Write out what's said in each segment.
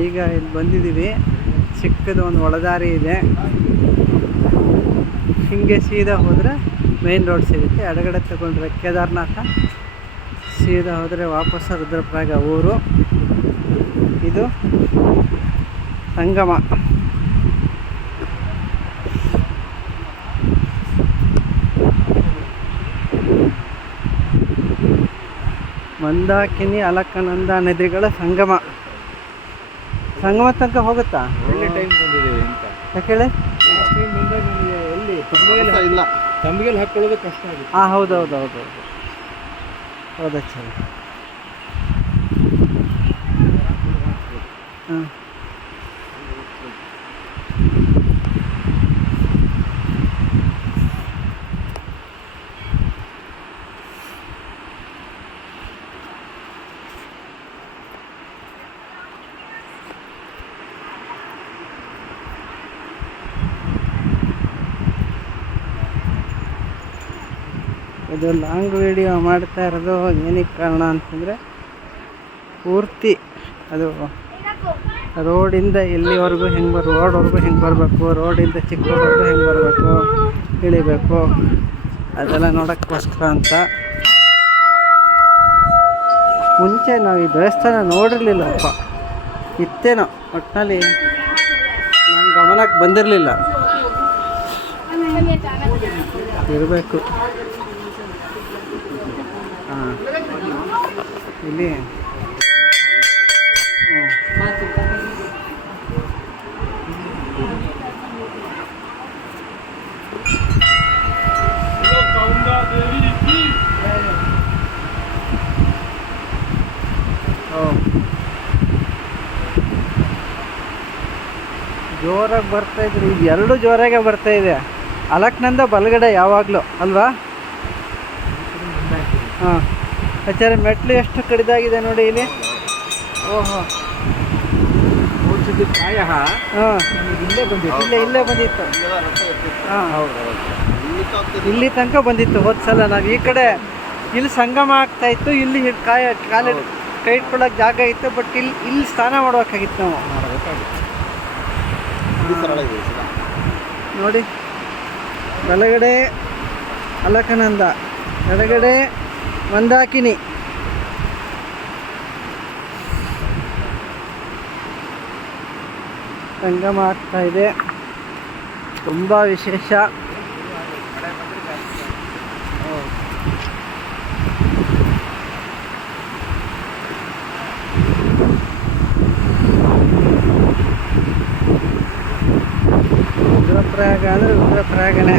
ಈಗ ಇಲ್ಲಿ ಬಂದಿದ್ದೀವಿ. ಚಿಕ್ಕದು ಒಂದು ಒಳದಾರಿ ಇದೆ. ಹಿಂಗೆ ಸೀದಾ ಹೋದರೆ ಮೇನ್ ರೋಡ್ ಸಿಗುತ್ತೆ. ಎಡಗಡೆ ತಗೊಂಡ್ರೆ ಕೇದಾರನಾಥ, ಸೀದಾ ಹೋದರೆ ವಾಪಸ್ ರುದ್ರಪ್ರಯಾಗ ಊರು. ಇದು ಸಂಗಮ. ಮಂದಾಕಿನಿ ಅಲಕನಂದ ನದಿಗಳ ಸಂಗಮ. ಸಂಗಮ ತನಕ ಹೋಗುತ್ತಾ? ಒಳ್ಳೆ ಟೈಮ್ ಬಂದಿದ್ದೀವಿ ಅಂತ. ಯಾಕೆ ಹೇಳಿ? ಎಲ್ಲಿ ತಂಬಿಗೆಲ್ಲ ಹಾಕೊಳ್ಳೋದು ಕಷ್ಟ ಆಗುತ್ತೆ. ಹಾಂ, ಹೌದೌದು ಸರಿ. ಹಾಂ, ಇದು ಲಾಂಗ್ ವಿಡಿಯೋ ಮಾಡ್ತಾ ಇರೋದು ಏನಕ್ಕೆ ಕಾರಣ ಅಂತಂದರೆ, ಪೂರ್ತಿ ಅದು ರೋಡಿಂದ ಇಲ್ಲಿವರೆಗೂ ರೋಡ್ವರೆಗೂ ಹೆಂಗೆ ಬರಬೇಕು, ರೋಡಿಂದ ಚಿಕ್ಕವರೆಗೂ ಹೆಂಗೆ ಬರಬೇಕು, ಇಳಿಬೇಕು, ಅದೆಲ್ಲ ನೋಡೋಕ್ಕೋಸ್ಕರ ಅಂತ. ಮುಂಚೆ ನಾವು ಈ ದೇವಸ್ಥಾನ ನೋಡಿರಲಿಲ್ಲಪ್ಪ, ಇತ್ತೇನೋ ಒಟ್ಟಿನಲ್ಲಿ ನಮ್ಮ ಗಮನಕ್ಕೆ ಬಂದಿರಲಿಲ್ಲ. ಇರಬೇಕು. ಹಾಂ, ಇಲ್ಲಿ ಜೋರಾಗಿ ಬರ್ತಾಯಿದ್ರು. ಇದು ಎರಡು ಜೋರಾಗೆ ಬರ್ತಾಯಿದೆ. ಅಲಕ್ನಂದ ಬಲಗಡೆ ಯಾವಾಗಲೂ ಅಲ್ವಾ? ಹಾಂ, ಆಚಾರ್ಯ ಮೆಟ್ಲು ಎಷ್ಟು ಕಡಿದಾಗಿದೆ ನೋಡಿ ಇಲ್ಲಿ. ಓಹೋ, ಕಾಯ ಹಾಂ, ಇಲ್ಲೇ ಬಂದಿತ್ತು. ಇಲ್ಲೇ ಬಂದಿತ್ತು. ಹಾಂ, ಇಲ್ಲಿ ತನಕ ಬಂದಿತ್ತು. ಹೋದ ಸಲ ನಾವು ಈ ಕಡೆ ಇಲ್ಲಿ ಸಂಗಮ ಆಗ್ತಾಯಿತ್ತು. ಇಲ್ಲಿ ಕಾಲು ಕೈ ಇಟ್ಕೊಳ್ಳೋಕೆ ಜಾಗ ಇತ್ತು. ಬಟ್ ಇಲ್ಲಿ ಸ್ನಾನ ಮಾಡ್ಬೇಕಾಗಿತ್ತು ನಾವು. ನೋಡಿ, ಬಲಗಡೆ ಅಲಕನಂದ, ಎಡಗಡೆ ಮಂದಾಕಿನಿ. ಸಂಗಮ ಆಗ್ತಾ ಇದೆ. ತುಂಬ ವಿಶೇಷ. ರುದ್ರಪ್ರಯಾಗ ಅಂದರೆ ರುದ್ರಪ್ರಯಾಗನೇ.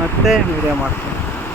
ಮತ್ತೆ ವಿಡಿಯೋ ಮಾಡ್ತೀನಿ.